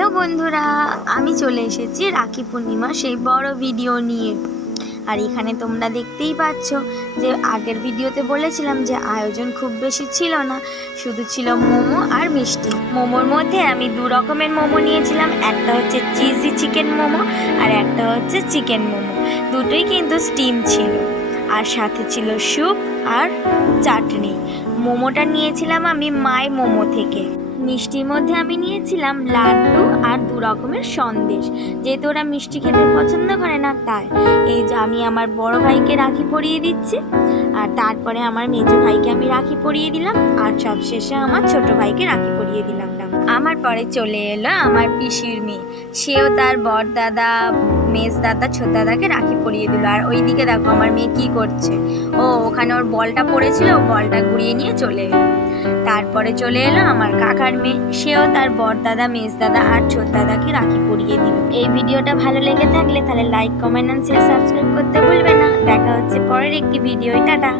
Hello বন্ধুরা, আমি চলে এসেছি রাখি পূর্ণিমা সেই বড় ভিডিও নিয়ে। আর এখানে তোমরা দেখতেই পাচ্ছ যে আগের ভিডিওতে বলেছিলাম যে আয়োজন খুব বেশি ছিল না, শুধু ছিল মোমো আর মিষ্টি। মোমোর মধ্যে আমি দু রকমের মোমো নিয়েছিলাম, একটা হচ্ছে চিজি চিকেন মোমো আর একটা হচ্ছে চিকেন মোমো। দুটোই কিন্তু স্টিম ছিল, আর সাথে ছিল স্যুপ আর চাটনি। মোমোটা নিয়েছিলাম আমি মাই মোমো থেকে। মিষ্টির মধ্যে আমি নিয়েছিলাম লাড্ডু আর দু রকমের সন্দেশ, যেহেতু ওরা মিষ্টি খেতে পছন্দ করে না তাই। এই যে আমি আমার বড় ভাইকে রাখি পরিয়ে দিচ্ছি, আর তারপরে আমার মেজো ভাইকে আমি রাখি পরিয়ে দিলাম, আর সবশেষে আমার ছোট ভাইকে রাখি পরিয়ে দিলাম। আমার পরে চলে এলো আমার পিসির মেয়ে, সেও তার বড় দাদা, মেজ দাদা, ছোট দাদাকে রাখি পরিয়ে দিল। আর ওইদিকে দেখো আমার মেয়ে কি করছে, ওখানে ওর বলটা পড়েছিল, বলটা ঘুরিয়ে নিয়ে চলে এলো। তারপরে চলে এলো আমার কাকার মেয়ে, সেও তার বড় দাদা, মেজ দাদা আর ছোট দাদাকে রাখি পরিয়ে দিল। এই ভিডিওটা ভালো লেগে থাকলে তাহলে লাইক, কমেন্ট আর শেয়ার, সাবস্ক্রাইব করতে ভুলবে না। দেখা হচ্ছে পরের একটি ভিডিও। টাটা।